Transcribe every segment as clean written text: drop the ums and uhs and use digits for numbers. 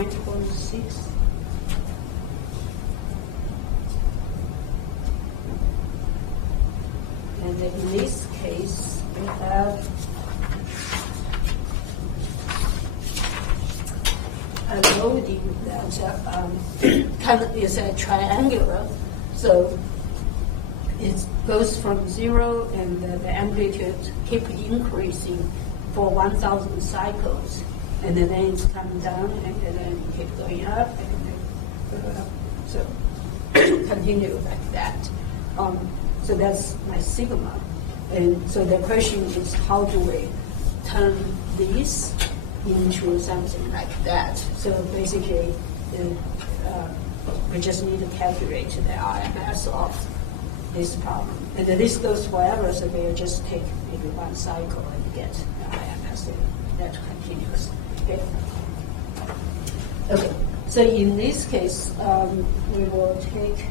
9.6. And in this case, we have a loading that kind of is a triangular. So it goes from 0 and the amplitude keep increasing for 1,000 cycles. And then it's coming down and then keep going up and then go up. So continue like that. So that's my sigma. And so the question is, how do we turn this into something like that? So basically, we just need to calculate the RMS of this problem. And this goes forever, so we'll just take maybe one cycle and get the RMS, and that continues. Okay. Okay. So in this case, we will take.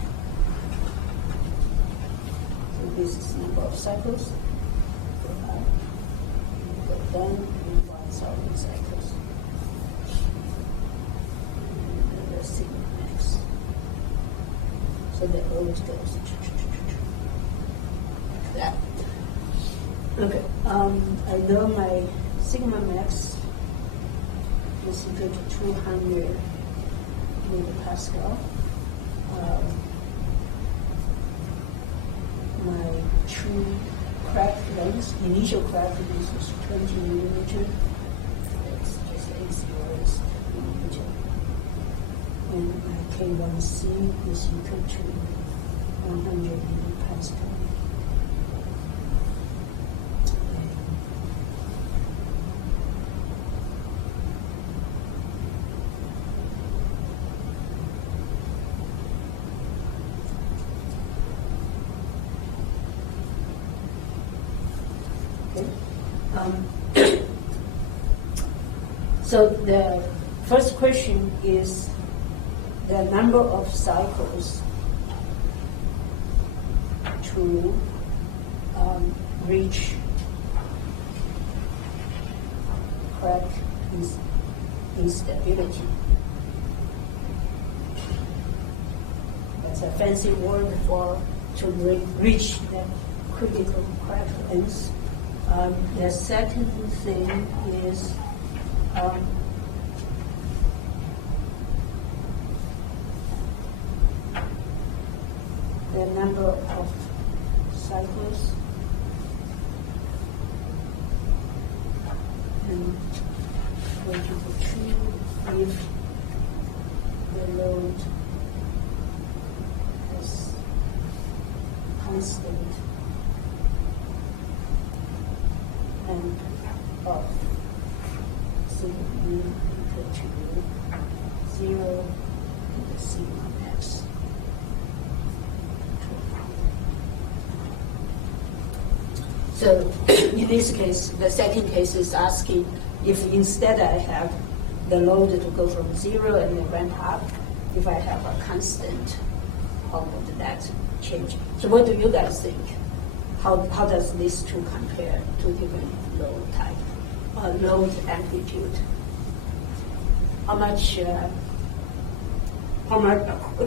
This is number of cycles. Then in 1,000 cycles. And the sigma max. So the load goes like that. Okay. I know my sigma max is equal to 200 megapascal. My true crack length, initial crack length is 20 millimeter. That's just A0 is millimeter. And my K1C is equal to 100 megapascal. So the first question is the number of cycles to reach crack instability. That's a fancy word for to reach the critical crack length. The second thing is the number of cycles and going to retrieve if the load is constant and of sigma u equal to 0 and the sigma max. So in this case, the second case is asking if instead I have the load to go from 0 and then ramp up, if I have a constant, how would that change? So what do you guys think? How does these two compare to different load type, load amplitude?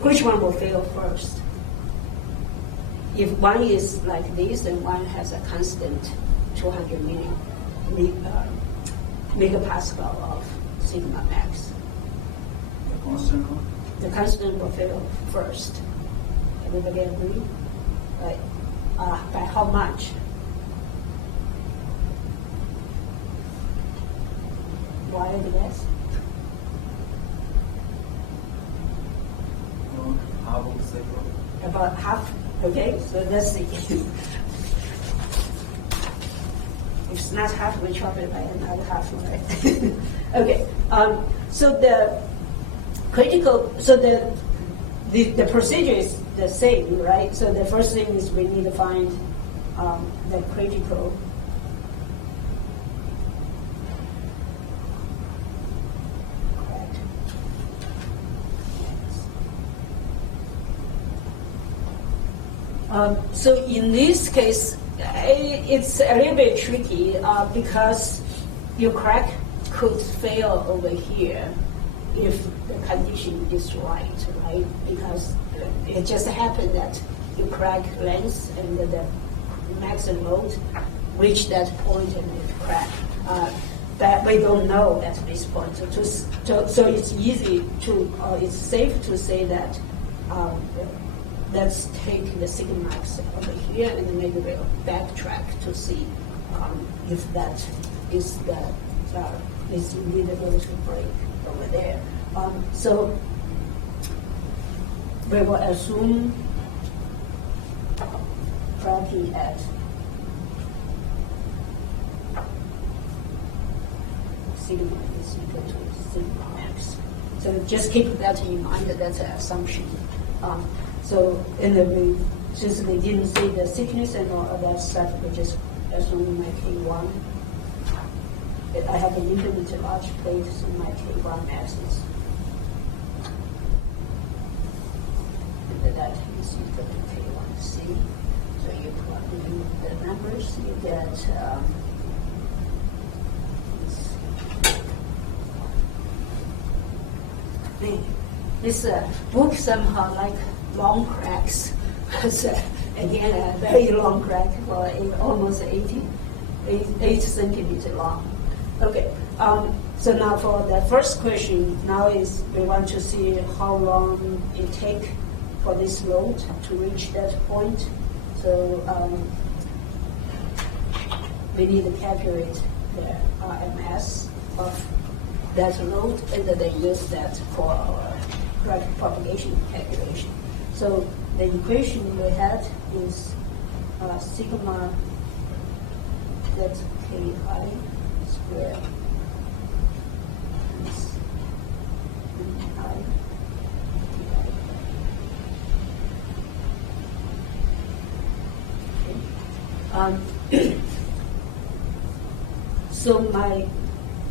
Which one will fail first? If one is like this and one has a constant 200 megapascal of sigma max. The constant will fail first. Everybody agree? Right. By how much? Why the guess? Half of the cycle. About half. Okay, so let's see. If it's not half, we chop it by another half, right? Okay. So the critical. So the procedure is the same, right? So the first thing is we need to find the critical crack. So in this case, it's a little bit tricky because your crack could fail over here, if the condition is right? Because it just happened that the crack length and the maximum load reach that point and it crack. That we don't know at this point. So it's easy to, it's safe to say that let's take the sigma max over here and then maybe we'll backtrack to see if that is the is really going to break over there. So we will assume cracking at sigma is equal to sigma max. So just keep that in mind. That's an assumption. So in the since we didn't see the thickness and all of that stuff, we just assume my K1. I have an infinite large plate, so my K1 max is that is equal to K1C. So you plug in the numbers, you get this book somehow like long cracks. Again, a very long crack for almost 8 centimeter long. Okay, so now for the first question, now is we want to see how long it take for this load to reach that point. So we need to calculate the RMS of that load and then use that for our crack propagation calculation. So the equation we had is sigma ZKI squared is so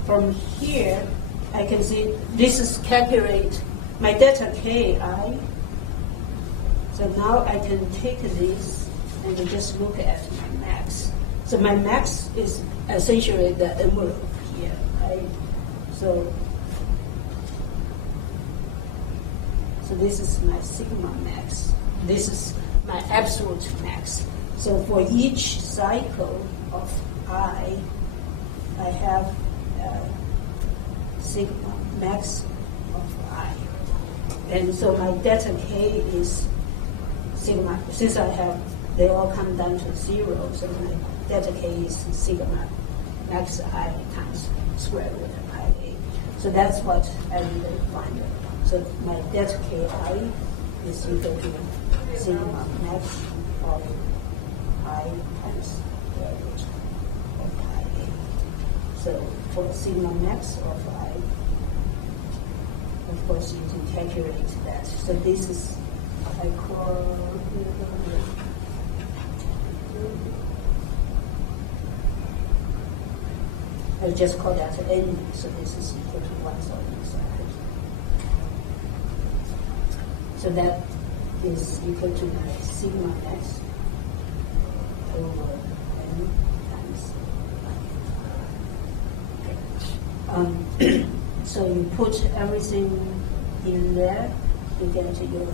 from here I can see this is calculate my delta Ki. So now I can take this and just look at my max. So my max is essentially the envelope here, right? So this is my sigma max. This is my absolute max. So for each cycle of I have sigma max of I. And so my delta K is sigma. Since they all come down to 0, so my delta K is sigma max I times square root of IA. So that's what I will find. So my delta Ki is equal to sigma max of I times square root of IA. So for sigma max of I, of course you can calculate that. So this is I call I just call that N, so this is equal to 1,000 cycles. So that is equal to my sigma max over N times. So you put everything in there, you get your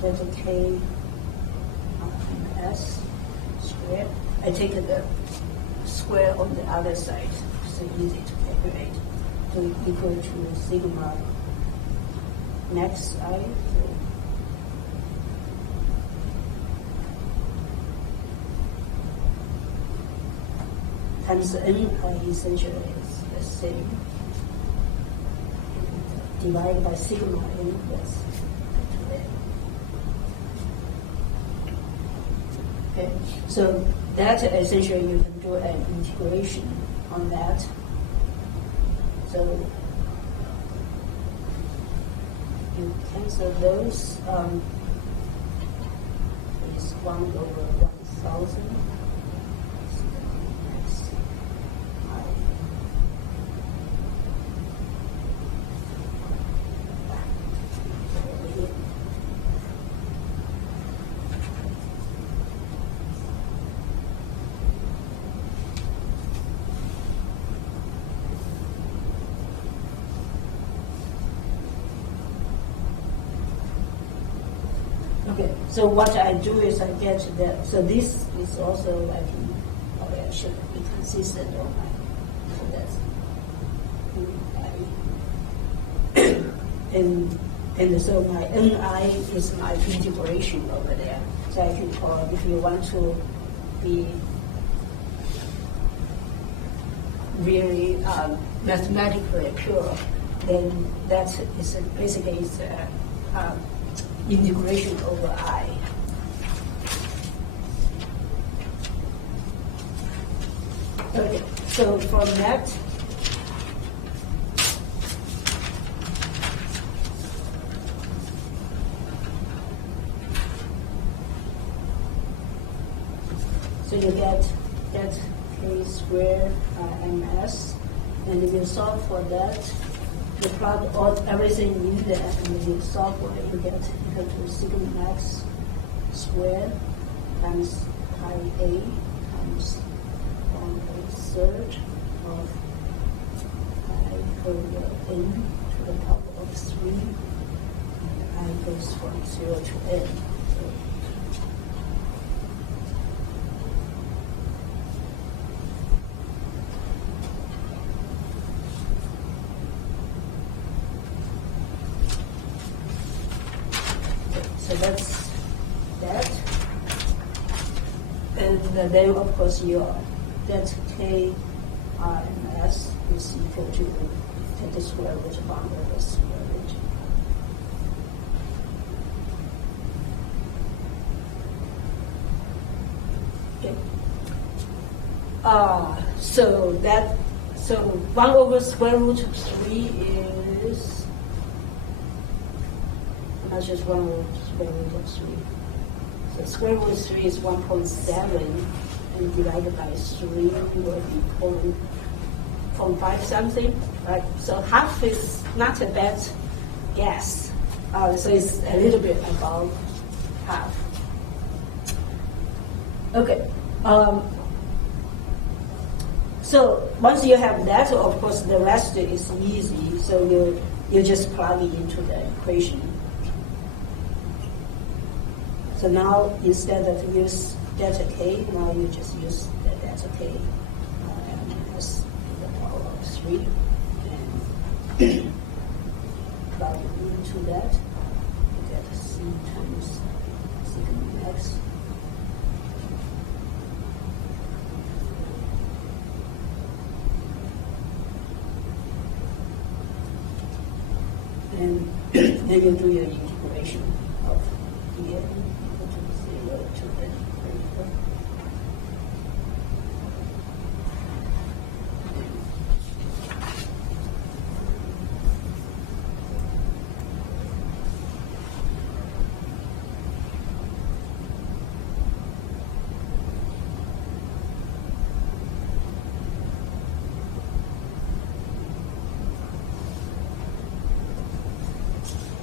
delta K S squared. I take the square on the other side, so easy to calculate. So equal to sigma max I. Times N essentially is the same. Divided by sigma N plus 2N. Okay, so that essentially you can do an integration on that. So you cancel those. It's 1 over 1,000. Okay, so what I do is I get that. So this is also like, I should be consistent on my, so that's, and so my NI is my integration over there. So I can call, if you want to be really mathematically pure, then that is basically is integration over I. Okay, so from that, so you get that k squared ms, and if you solve for that, you plug everything in there, and you solve for it, you get equal to sigma max squared times pi a times 1/3 of I over n to the power of 3, and I goes from 0 to n. So that's that. And then, of course, that k ms is equal to take the square root of 1 over square root. Okay. So 1 over square root of 3 is, that's just 1 over square root of 3. So square root of 3 is 1.7, and divided by 3 will be 0.5 something, right? So half is not a bad guess. So it's a little bit above half. Okay. So once you have that, of course, the rest is easy. So you just plug it into the equation. So now instead of use delta k, now you just use the delta k ms to the power of 3, and plug it into that. You get c times sigma x. And then you do your integration of the equal to 0 to n.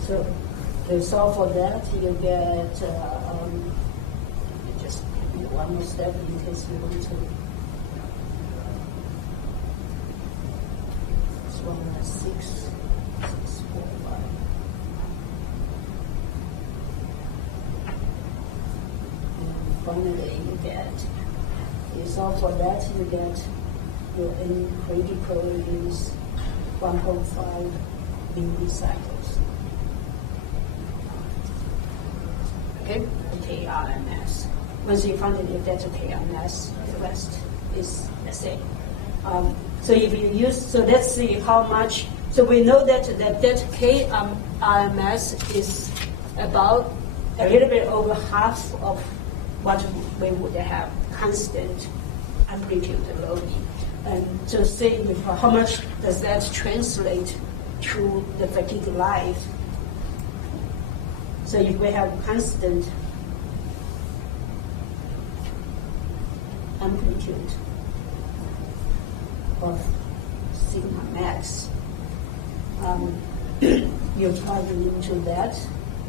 So to solve for that, you get, just one more step in case you want to. It's 1/6, 645. And finally, you solve for that, you get your n critical is 1.5 BB cycles. Okay, KRMS. Once you find it, if that's KRMS, the rest is the same. So if you use, so let's see how much. So we know that KRMS is about a little bit over half of what we would have constant amplitude loading. And so say how much does that translate to the fatigue life? So if we have constant amplitude of sigma max, you plug into that,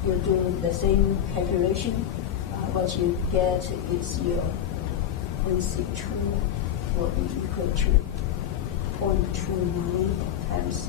you do the same calculation. What you get is your NC2 will be equal to 0.29 times